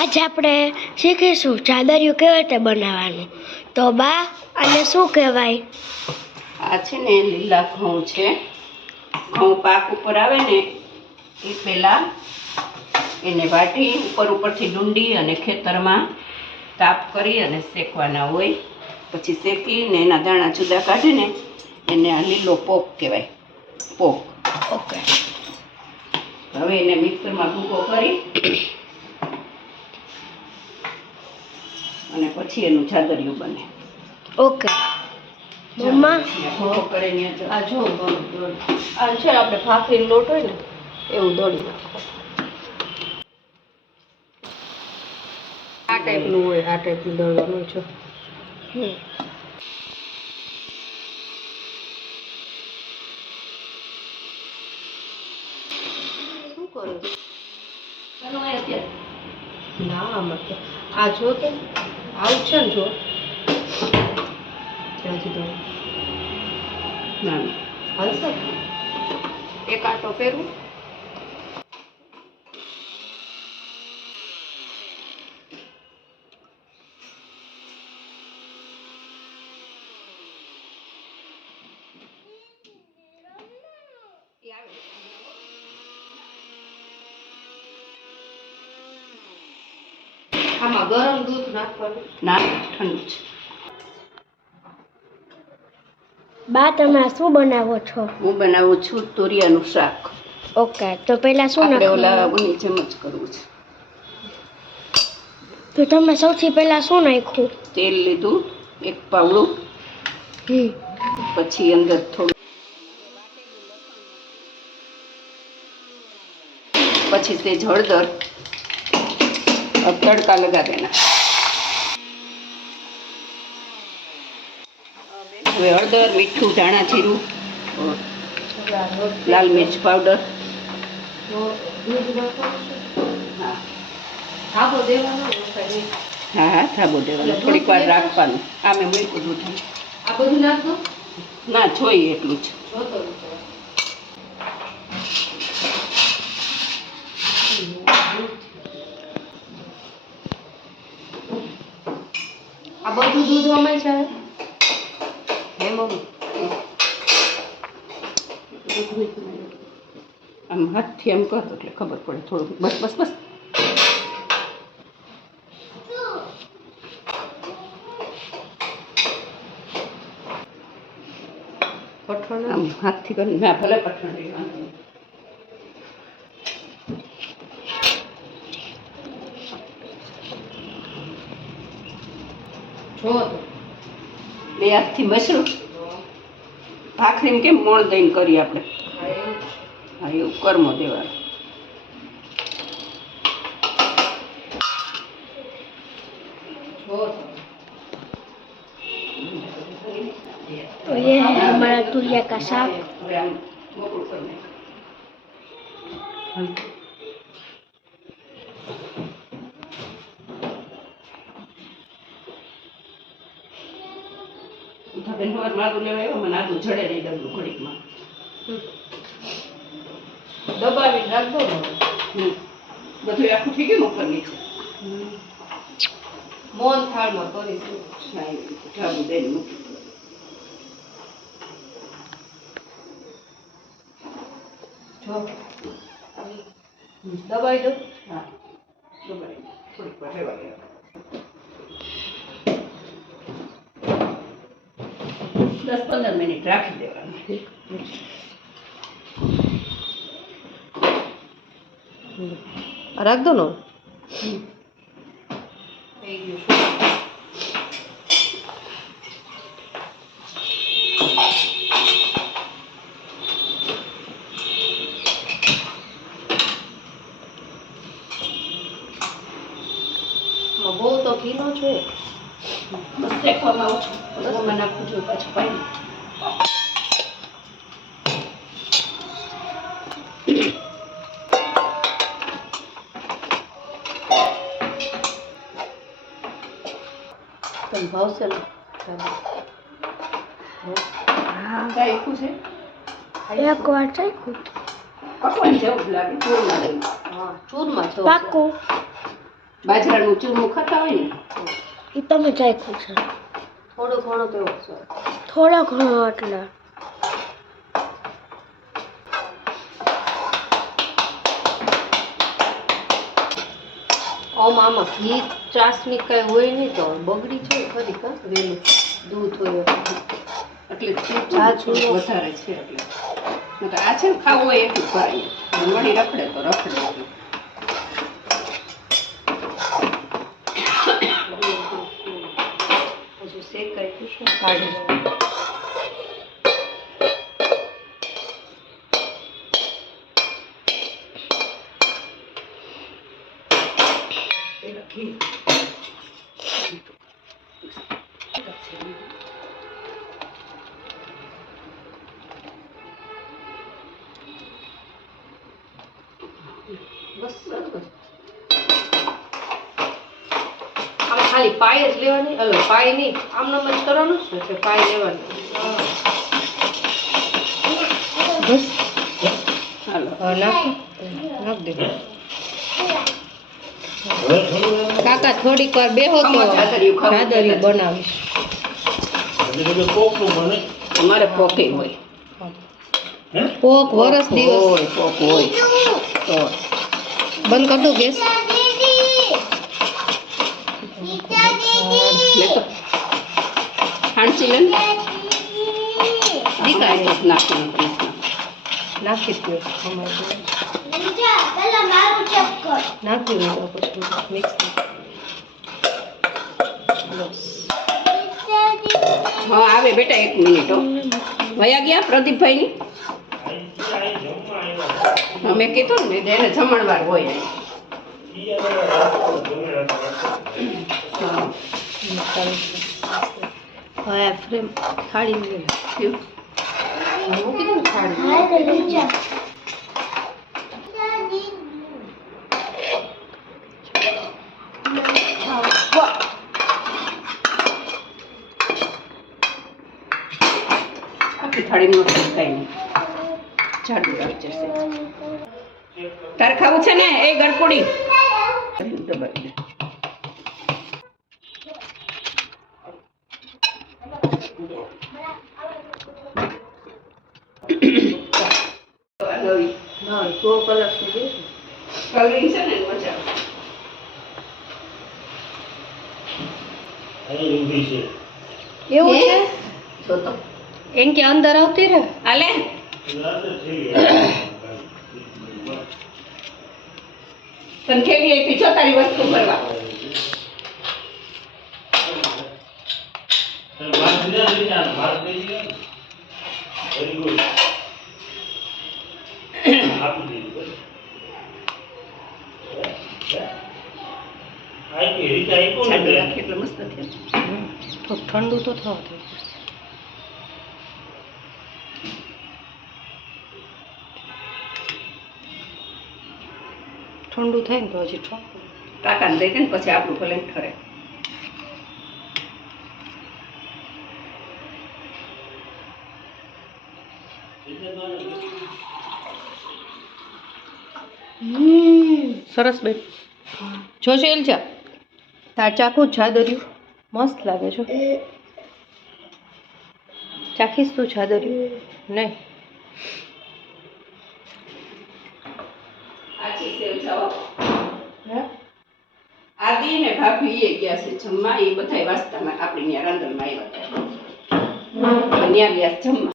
આજ આપણે શીખીશું ચાદરિયું કેવી રીતે બનાવવાનું. તો બા આને શું કહેવાય? આ છે ને લીલા ઘઉં છે. ઘઉં પાક ઉપર આવે ને એ પહેલાં એને વાટી ઉપરથી ડુંડી અને ખેતરમાં તાપ કરી અને શેકવાના હોય. પછી શેકીને એના દાણા જુદા કાઢીને એને આ લીલો પોક કહેવાય. પોક. ઓકે. હવે એને મિક્સરમાં ભૂકો કરી અને પછી એનું ચાદરિયું બને. ઓકે મમ્મા ભૂકો કરીને આ જો આ છે આપણે ભાખરીનો લોટ હોય ને એવું દળી નાખો. આ ટાઈપનું હોય, આ ટાઈપનું દળવાનું છે. શું કરો ના આમાં તો આ જો તો આવું છે ને જો ત્યાંથી દળ ના હાલશે. એક આટો ફેરવું. આમાં ગરમ દૂધ નાખવાનું. ના ઠંડુ છે. બા તમે આ શું બનાવો છો? હું બનાવું છું તુરિયાનું શાક. ઓકે તો પહેલા શું આપણે નાખવાનું? ઓલા ઉની જેમ જ કરવું છે. તો તમે સૌથી પહેલા શું નાખ્યું? તેલ લીધું એક પાવડું, પછી અંદર થોડું, પછી તે હળદર, अब तड़का लगा देना. હવે હળદર, મીઠું, ધાણા જીરું, લાલ મિર્ચ પાવડર, ધાબો દેવાનો. હા હા થાબો દેવાનો, થોડીક વાર રાખવાનું. આ મેં મૂક્યું દૂધ. આ બધું નાખ દો. ના જોઈએ એટલું જ. આ બધું દૂધ રમાય છે હે મમ્મી? આમ હાથથી એમ કરો એટલે ખબર પડે થોડું. બસ બસ બસ. કઠણ આમ હાથથી કરીને ના ભલે પઠણ લેવાનું. જો બે હાથથી મસરું ભાખરીમાં કેમ મોણ દઈને કરીએ આપણે, હા એવું કર્મો દેવાનું. तो ये है हमारा तुरिया का साग. હવે આમ મોકળું કરી નાખ. બેન સવાર મારું લેવા આવ્યો, મને આદુ જડે નહીં ડબલું ઘડીકમાં. દબાવી નાખ દો ને. બધું આખું થઈ ગયું ઉપર નીચે. મોહન થાળમાં કરીશું. ઢાબુ દઈને મૂકી. જો દબાઈ દો. હા દબાઈ થોડીક વાર રહેવા દેવાનું. 10-15 મિનિટ રાખી દેવાનું. રાખ દો ને. થઈ ગયું. બહુ તો ઘી નો જોઈએ. બસ શેકવામાં ઓછું બસમાં નાખવું જોઈએ પાછું પાણી. તને ભાવશે ને? ચાખ્યું છે? એક વાર ચાખ્યું. પકવાન જેવું જ લાગે. ચૂરમાં હા ચૂરમાં છે. પાકું. બાજરાનું ચૂરમું ખાતા હોય ને એ તમે ચાખ્યું છે થોડો ઘણો તો એવો છે. થોડો ઘણો એટલે આમાં ઘી ચાસણી કઈ હોય નહીં તો બગડી જાય ખરી કા વેલું દૂધ હોય એટલે ચૂરમું વધારે છે એટલે નકર આ છે ને ખાવું હોય એટલું ખવાય વળી રખડે તો રખડે હજુ શેકાય તો શું કાઢી બસ બસ આમ ખાલી પાય જ લેવાની હલો પાય નહીં આમ નમ જ કરવાનું જ ને પાય લેવાની બસ હાલો નાખ દે કાકા થોડીક વાર બેહો તો ચાદરિયું બનાવીશ તમારે પોકે હોય પોક વરસ દિવસ હોય પોક હોય તો બંધ કર દો ગેસ લે તો હાંચી લે ને દીકરા નાખી નાખી દો નાખી દો પછી મિક્સ બસ હા આવે બેટા 1 મિનિટ હો વયા ગયા પ્રદીપભાઈ ની મેં કીધું ને એને જમણવાર હોય હા ફ્રેમ થાળી મૂકી દો થાળી આખી થાળીમાં કઈ નહીં જાડું આવી જશે તારે ખાવું છે ને એ ગળપોડી દબાવી દે હા તો કલર થઈ જશે કલરિંગ છે ને મજા એવું છે જો તો એમ કે અંદર આવતી રહે આલે તને કેવી આપી છો તારી વસ્તુ કરવા એટલે મસ્ત થયું તો ઠંડુ તો થવા દે ઠંડુ થાય ને તો હજી ઠંડુ કાકાને દઈ દે ને પછી આપણું ભલે ઠરે સરસ બેન જોશે એલચા તાર ચાખું છાદર્યું મસ્ત લાગે છે ચાખીશ તું છાદર્યું નહીં આછી સેવ જાઓ આદિ ને ભાભી એ ગયા છે જમવા એ બધા વાસ્તામાં આપણી ત્યાં રાંધણમાં આવ્યા હતા ત્યાં ગયા જમવા